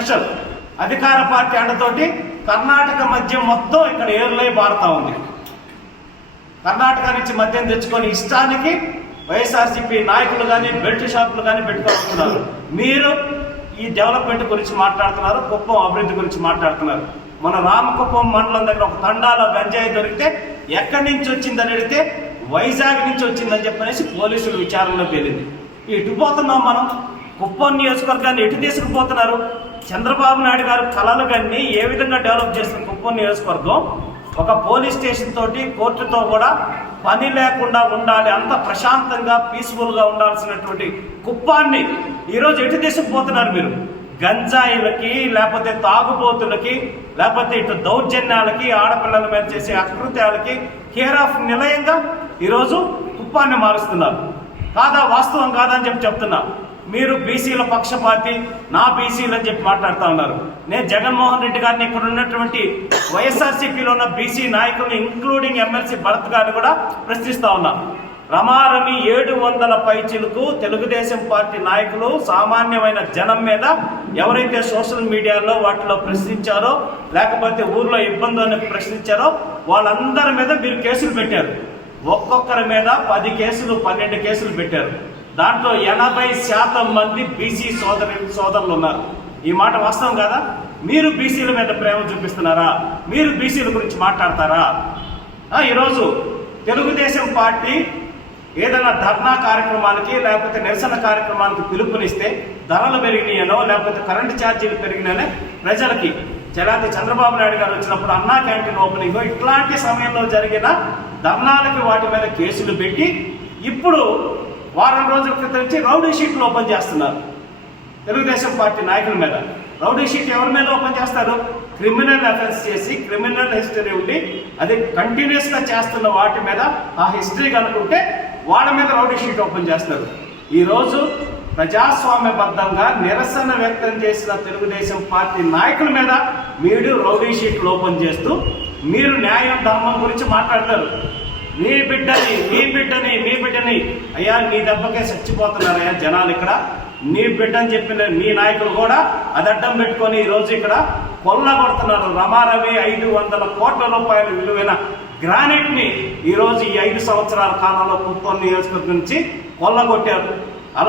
Special. అధికార party అండతోటి Karnataka మద్యం మొత్తం ఇక్కడ ఏరులై బారుతా ఉంది. కర్ణాటక నుంచి మద్యం తెచ్చుకొని ఇష్టానికి వైఎస్ఆర్సీపీ నాయకులు కానీ బెల్ట్ షాపులు కానీ పెట్టుకుంటున్నారు. మీరు ఈ డెవలప్మెంట్ గురించి మాట్లాడుతున్నారు, కుప్పం అభివృద్ధి గురించి మాట్లాడుతున్నారు. మన రామకుప్పం మండలం దగ్గర ఒక తండాలో గంజాయి దొరికితే ఎక్కడి నుంచి వచ్చిందని అడిగితే వైజాగ్ నుంచి వచ్చిందని చెప్పనేసి పోలీసులు విచారణలో తేలింది. ఇటు పోతున్నాం మనం. కుప్పం నియోజకవర్గాన్ని ఎటు తీసుకుపోతున్నారు? చంద్రబాబు నాయుడు గారు కళలు కానీ ఏ విధంగా డెవలప్ చేస్తున్న కుప్పం నియోజకవర్గం ఒక పోలీస్ స్టేషన్ తోటి కోర్టుతో కూడా పని లేకుండా ఉండాలి, అంత ప్రశాంతంగా పీస్ఫుల్గా ఉండాల్సినటువంటి కుప్పాన్ని ఈరోజు ఎటు తీసుకుపోతున్నారు మీరు? గంజాయిలకి, లేకపోతే తాగుబోతులకి, లేకపోతే ఇటు దౌర్జన్యాలకి, ఆడపిల్లల మీద చేసే అకృత్యాలకి కేర్ ఆఫ్ నిలయంగా ఈరోజు కుప్పాన్ని మారుస్తున్నారు. కాదా? వాస్తవం కాదని చెప్తున్నా. మీరు బీసీల పక్షపాతి, నా బీసీలు అని చెప్పి మాట్లాడుతూ ఉన్నారు. నేను జగన్మోహన్ రెడ్డి గారిని ఇక్కడ ఉన్నటువంటి వైఎస్ఆర్సీపీలో ఉన్న బీసీ నాయకులను ఇంక్లూడింగ్ ఎమ్మెల్సీ భరత్ గారిని కూడా ప్రశ్నిస్తా ఉన్నా. రమారమి 700 పైచీలకు తెలుగుదేశం పార్టీ నాయకులు సామాన్యమైన జనం మీద ఎవరైతే సోషల్ మీడియాలో వాటిలో ప్రశ్నించారో, లేకపోతే ఊర్లో ఇబ్బందులను ప్రశ్నించారో వాళ్ళందరి మీద మీరు కేసులు పెట్టారు. ఒక్కొక్కరి మీద 10 కేసులు 12 కేసులు పెట్టారు. దాంట్లో 80% మంది బీసీ సోదరులు ఉన్నారు. ఈ మాట వాస్తవం కాదా? మీరు బీసీల మీద ప్రేమ చూపిస్తున్నారా? మీరు బీసీల గురించి మాట్లాడతారా? ఈరోజు తెలుగుదేశం పార్టీ ఏదైనా ధర్నా కార్యక్రమానికి లేకపోతే నిరసన కార్యక్రమానికి పిలుపునిస్తే ధరలు పెరిగినాయనో లేకపోతే కరెంటు ఛార్జీలు పెరిగినాయనే ప్రజలకి చలాతి చంద్రబాబు నాయుడు గారు వచ్చినప్పుడు అన్నా క్యాంటీన్ ఓపెనింగ్ ఇట్లాంటి సమయంలో జరిగిన ధర్నాలకి వాటి మీద కేసులు పెట్టి ఇప్పుడు వారం రోజుల క్రితం నుంచి రౌడీ షీట్లు ఓపెన్ చేస్తున్నారు తెలుగుదేశం పార్టీ నాయకుల మీద. రౌడీ షీట్ ఎవరి మీద ఓపెన్ చేస్తారు? క్రిమినల్ అఫెన్స్ చేసి క్రిమినల్ హిస్టరీ ఉండి అది కంటిన్యూస్గా చేస్తున్న వాటి మీద ఆ హిస్టరీ కనుకుంటే వాళ్ళ మీద రౌడీ షీట్ ఓపెన్ చేస్తారు. ఈరోజు ప్రజాస్వామ్యబద్ధంగా నిరసన వ్యక్తం చేసిన తెలుగుదేశం పార్టీ నాయకుల మీద మీరు రౌడీ షీట్లు ఓపెన్ చేస్తూ మీరు న్యాయం ధర్మం గురించి మాట్లాడతారు. మీ బిడ్డని అయ్యా నీ దెబ్బకే చచ్చిపోతున్నారయ్యా జనాలు ఇక్కడ. నీ బిడ్డని చెప్పిన మీ నాయకులు కూడా అది అడ్డం పెట్టుకొని ఈరోజు ఇక్కడ కొల్లగొడుతున్నారు. రమారవి 500 కోట్ల రూపాయల విలువైన గ్రానైట్ ని ఈరోజు ఈ 5 సంవత్సరాల కాలంలో కుప్పం నియోజకవర్గం నుంచి కొల్లగొట్టారు. అలా